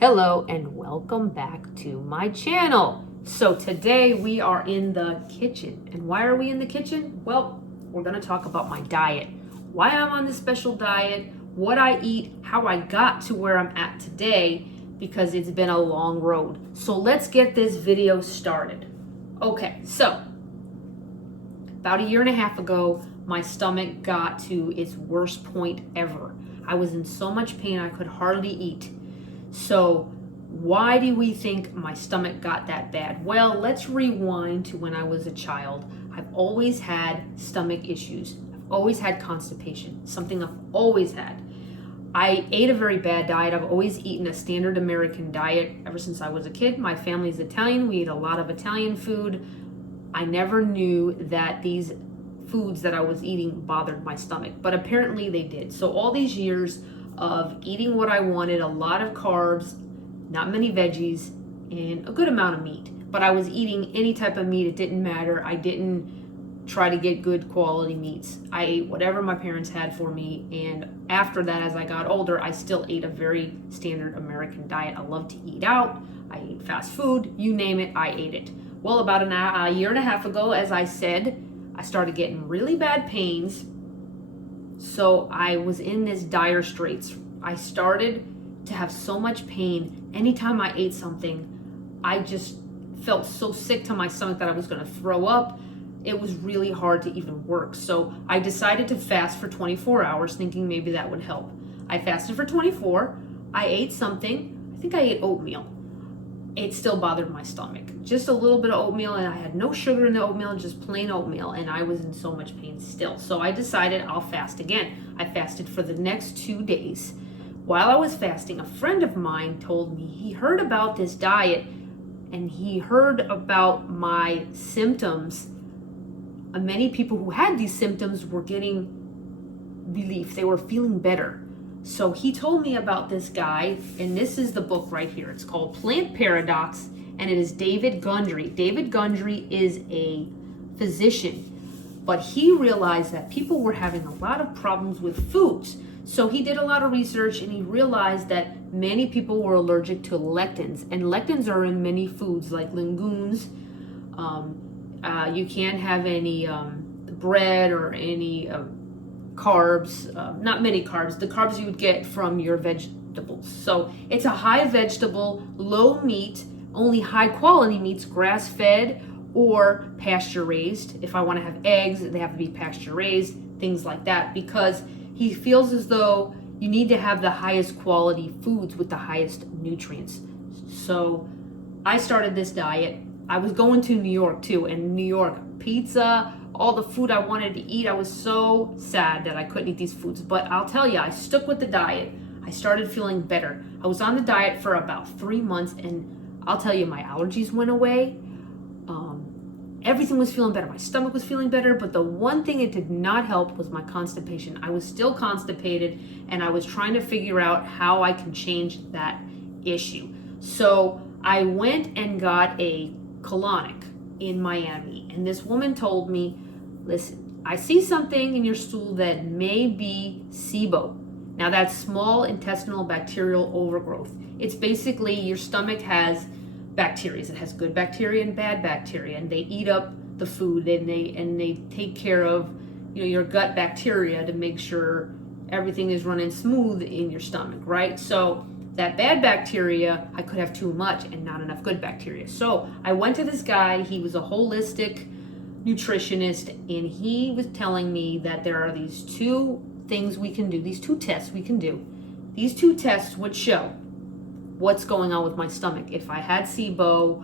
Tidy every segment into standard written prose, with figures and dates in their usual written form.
Hello and welcome back to my channel. So today we are in the kitchen. And why are we in the kitchen? Well, we're going to talk about my diet. Why I'm on this special diet, what I eat, how I got to where I'm at today, because it's been a long road. So let's get this video started. Okay, so about a year and a half ago, my stomach got to its worst point ever. I was in so much pain I could hardly eat. So why do we think my stomach got that bad? Well, let's rewind to when I was a child. I've always had stomach issues. I've always had constipation, something I've always had. I ate a very bad diet. I've always eaten a standard American diet ever since I was a kid. My family's Italian. We eat a lot of Italian food. I never knew that these foods that I was eating bothered my stomach, but apparently they did. So all these years of eating what I wanted, a lot of carbs, not many veggies, and a good amount of meat. But I was eating any type of meat, it didn't matter. I didn't try to get good quality meats. I ate whatever my parents had for me, and after that, as I got older, I still ate a very standard American diet. I love to eat out, I ate fast food, you name it, I ate it. Well, about a year and a half ago, as I said, I started getting really bad pains. So I was in this dire straits. I started to have so much pain. Anytime I ate something, I just felt so sick to my stomach that I was going to throw up. It was really hard to even work. So I decided to fast for 24 hours, thinking maybe that would help. I fasted for 24. I ate something. I think I ate oatmeal. It still bothered my stomach. Just a little bit of oatmeal, and I had no sugar in the oatmeal, just plain oatmeal, and I was in so much pain still. So I decided I'll fast again. I fasted for the next 2 days. While I was fasting, a friend of mine told me he heard about this diet, and he heard about my symptoms. Many people who had these symptoms were getting relief. They were feeling better. So he told me about this guy, and this is the book right here. It's called Plant Paradox, and it is David Gundry. David Gundry is a physician, but he realized that people were having a lot of problems with foods. So he did a lot of research, and he realized that many people were allergic to lectins, and lectins are in many foods like legumes. You can't have any bread or any carbs, not many carbs, the carbs you would get from your vegetables. So it's a high vegetable, low meat, only high quality meats, grass fed or pasture raised. If I want to have eggs, they have to be pasture raised, things like that, because he feels as though you need to have the highest quality foods with the highest nutrients. So I started this diet. I was going to New York too, and New York, pizza, all the food I wanted to eat. I was so sad that I couldn't eat these foods, but I'll tell you, I stuck with the diet. I started feeling better. I was on the diet for about 3 months, and I'll tell you, my allergies went away. Everything was feeling better. My stomach was feeling better, but the one thing it did not help was my constipation. I was still constipated, and I was trying to figure out how I can change that issue. So I went and got a colonic in Miami, and this woman told me, listen, I see something in your stool that may be SIBO. Now that's small intestinal bacterial overgrowth. It's basically your stomach has bacteria. It has good bacteria and bad bacteria, and they eat up the food, and they take care of your gut bacteria to make sure everything is running smooth in your stomach, right? So that bad bacteria, I could have too much and not enough good bacteria. So I went to this guy. He was a holistic nutritionist, and he was telling me that there are these 2 things we can do, these 2 tests we can do. These 2 tests would show what's going on with my stomach if I had SIBO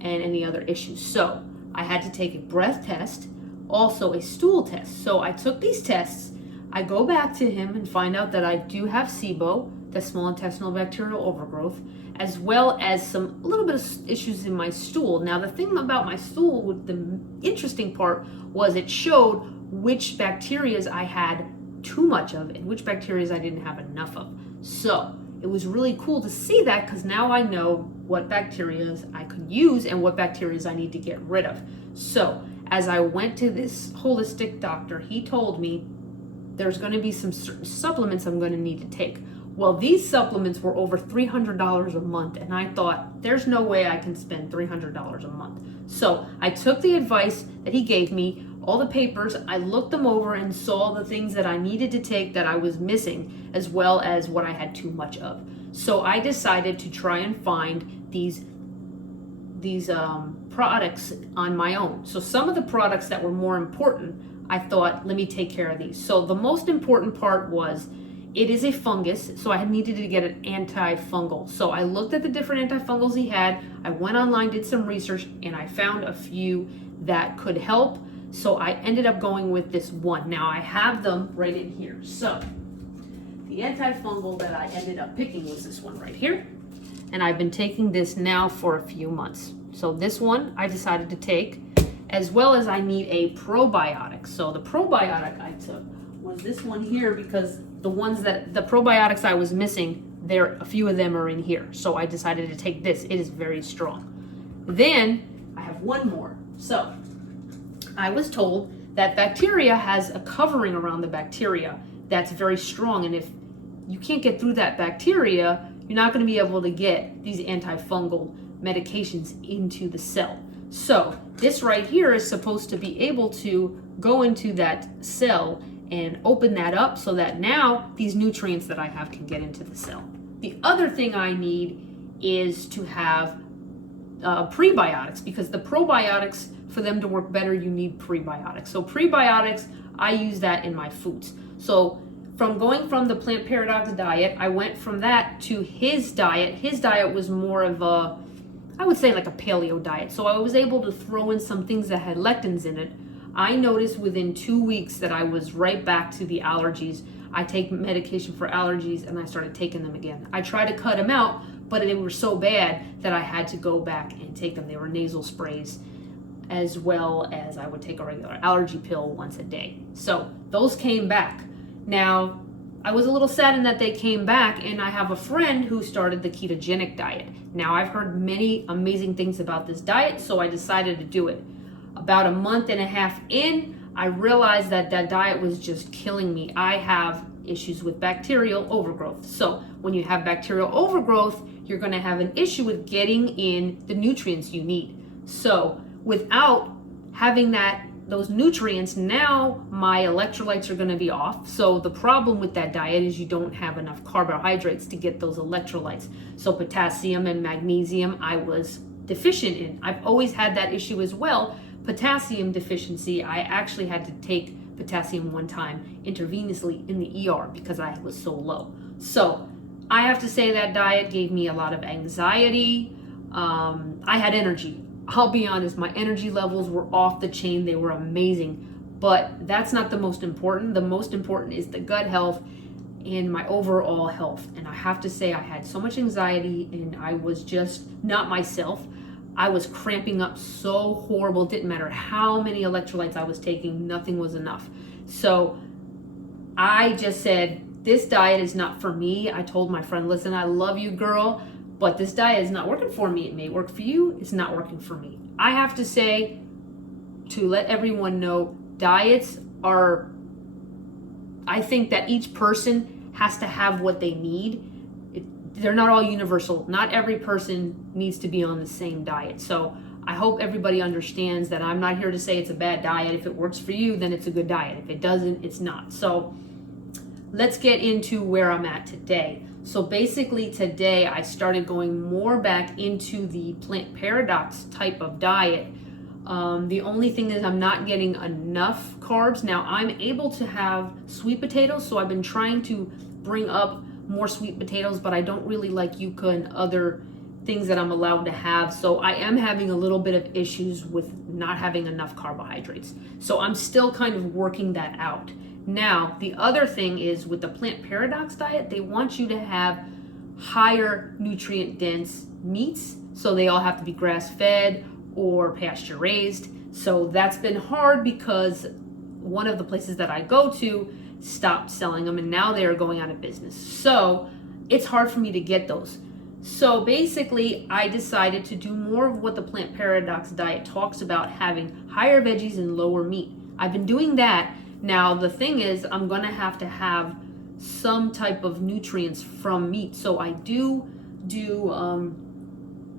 and any other issues. So I had to take a breath test, also a stool test. So I took these tests. I go back to him and find out that I do have SIBO, the small intestinal bacterial overgrowth, as well as a little bit of issues in my stool. Now the thing about my stool, the interesting part was it showed which bacterias I had too much of and which bacterias I didn't have enough of. So it was really cool to see that, because now I know what bacterias I could use and what bacterias I need to get rid of. So as I went to this holistic doctor, he told me there's going to be some certain supplements I'm going to need to take. Well, these supplements were over $300 a month, and I thought, there's no way I can spend $300 a month. So I took the advice that he gave me, all the papers, I looked them over and saw the things that I needed to take that I was missing, as well as what I had too much of. So I decided to try and find these products on my own. So some of the products that were more important, I thought, let me take care of these. So the most important part was, it is a fungus, so I needed to get an antifungal. So I looked at the different antifungals he had, I went online, did some research, and I found a few that could help. So I ended up going with this one. Now I have them right in here. So the antifungal that I ended up picking was this one right here. And I've been taking this now for a few months. So this one I decided to take, as well as I need a probiotic. So the probiotic I took was this one here, because the probiotics I was missing, a few of them are in here. So I decided to take this. It is very strong. Then I have one more. So I was told that bacteria has a covering around the bacteria that's very strong. And if you can't get through that bacteria, you're not going to be able to get these antifungal medications into the cell. So this right here is supposed to be able to go into that cell and open that up so that now these nutrients that I have can get into the cell. The other thing I need is to have prebiotics, because the probiotics, for them to work better, you need prebiotics. So prebiotics, I use that in my foods. So going from the Plant Paradox diet, I went from that to his diet. His diet was more of a, I would say like a paleo diet. So I was able to throw in some things that had lectins in it. I noticed within 2 weeks that I was right back to the allergies. I take medication for allergies and I started taking them again. I tried to cut them out, but they were so bad that I had to go back and take them. They were nasal sprays, as well as I would take a regular allergy pill once a day. So those came back. Now, I was a little saddened that they came back, and I have a friend who started the ketogenic diet. Now, I've heard many amazing things about this diet, so I decided to do it. About a month and a half in, I realized that diet was just killing me. I have issues with bacterial overgrowth. So when you have bacterial overgrowth, you're going to have an issue with getting in the nutrients you need. So without having those nutrients, now my electrolytes are going to be off. So the problem with that diet is you don't have enough carbohydrates to get those electrolytes. So potassium and magnesium I was deficient in. I've always had that issue as well. Potassium deficiency, I actually had to take potassium one time intravenously in the ER because I was so low. So I have to say that diet gave me a lot of anxiety. I had energy. I'll be honest, my energy levels were off the chain. They were amazing, but that's not the most important. The most important is the gut health and my overall health. And I have to say, I had so much anxiety and I was just not myself. I was cramping up so horrible. It didn't matter how many electrolytes I was taking, nothing was enough. So I just said, this diet is not for me. I told my friend, listen, I love you, girl, but this diet is not working for me. It may work for you. It's not working for me. I have to say, to let everyone know, diets are, I think that each person has to have what they need. They're not all universal. Not every person needs to be on the same diet. So I hope everybody understands that I'm not here to say it's a bad diet. If it works for you, then it's a good diet. If it doesn't, it's not. So let's get into where I'm at today. So basically today I started going more back into the Plant Paradox type of diet. The only thing is I'm not getting enough carbs. Now I'm able to have sweet potatoes, so I've been trying to bring up more sweet potatoes, but I don't really like yuca and other things that I'm allowed to have. So I am having a little bit of issues with not having enough carbohydrates. So I'm still kind of working that out. Now, the other thing is with the Plant Paradox diet, they want you to have higher nutrient dense meats. So they all have to be grass fed or pasture raised. So that's been hard because one of the places that I go to stopped selling them and now they are going out of business. So it's hard for me to get those. So basically I decided to do more of what the Plant Paradox diet talks about, having higher veggies and lower meat. I've been doing that. Now the thing is, I'm gonna have some type of nutrients from meat. So I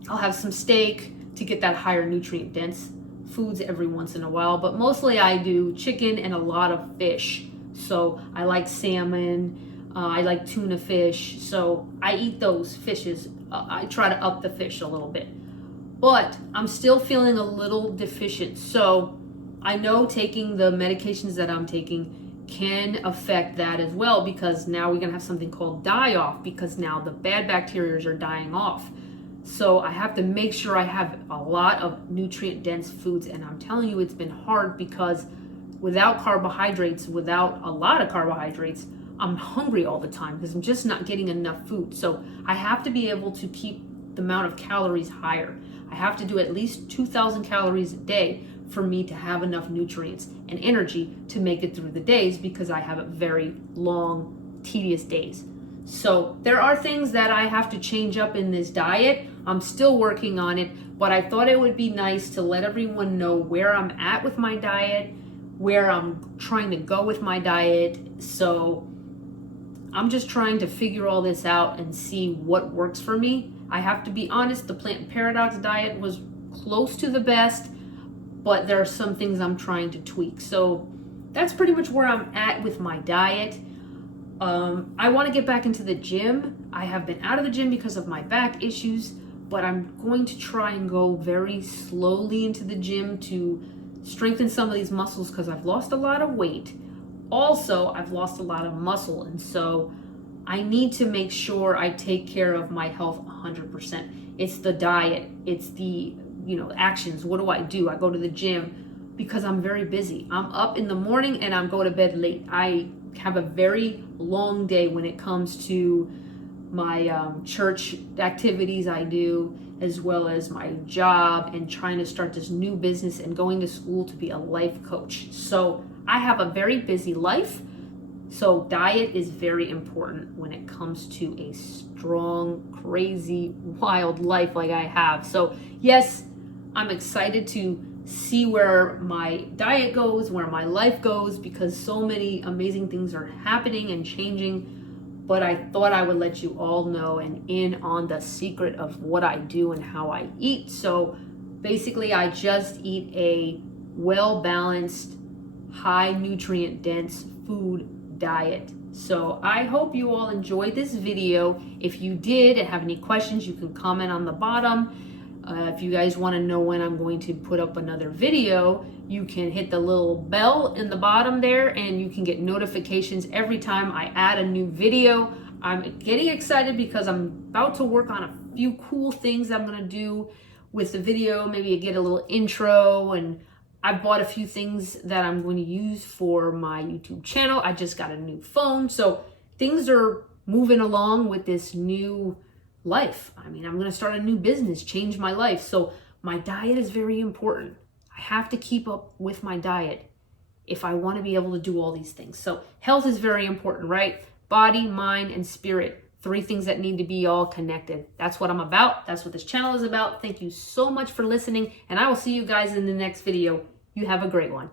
I'll have some steak to get that higher nutrient dense foods every once in a while, but mostly I do chicken and a lot of fish. So I like salmon, I like tuna fish, so I eat those fishes. I try to up the fish a little bit, but I'm still feeling a little deficient. So I know taking the medications that I'm taking can affect that as well, because now we're gonna have something called die off, because now the bad bacteria are dying off. So I have to make sure I have a lot of nutrient dense foods, and I'm telling you, it's been hard because without carbohydrates, without a lot of carbohydrates, I'm hungry all the time because I'm just not getting enough food. So I have to be able to keep the amount of calories higher. I have to do at least 2,000 calories a day for me to have enough nutrients and energy to make it through the days, because I have very long, tedious days. So there are things that I have to change up in this diet. I'm still working on it, but I thought it would be nice to let everyone know where I'm at with my diet, where I'm trying to go with my diet. So I'm just trying to figure all this out and see what works for me. I have to be honest, the Plant Paradox diet was close to the best, but there are some things I'm trying to tweak. So that's pretty much where I'm at with my diet. I want to get back into the gym. I have been out of the gym because of my back issues, but I'm going to try and go very slowly into the gym to strengthen some of these muscles, because I've lost a lot of weight. Also, I've lost a lot of muscle, and so I need to make sure I take care of my health 100%. It's the diet, it's the actions. What do? I go to the gym because I'm very busy. I'm up in the morning and I'm go to bed late. I have a very long day when it comes to my church activities I do, as well as my job and trying to start this new business and going to school to be a life coach. So I have a very busy life. So diet is very important when it comes to a strong, crazy, wild life like I have. So yes, I'm excited to see where my diet goes, where my life goes, because so many amazing things are happening and changing. But I thought I would let you all know and in on the secret of what I do and how I eat. So basically, I just eat a well-balanced, high nutrient dense food diet. So I hope you all enjoyed this video. If you did and have any questions, you can comment on the bottom. If you guys want to know when I'm going to put up another video, you can hit the little bell in the bottom there and you can get notifications every time I add a new video. I'm getting excited because I'm about to work on a few cool things I'm going to do with the video. Maybe get a little intro, and I bought a few things that I'm going to use for my YouTube channel. I just got a new phone, so things are moving along with this new life. I mean, I'm going to start a new business, change my life. So my diet is very important. I have to keep up with my diet if I want to be able to do all these things. So health is very important, right? Body, mind, and spirit. 3 things that need to be all connected. That's what I'm about. That's what this channel is about. Thank you so much for listening, and I will see you guys in the next video. You have a great one.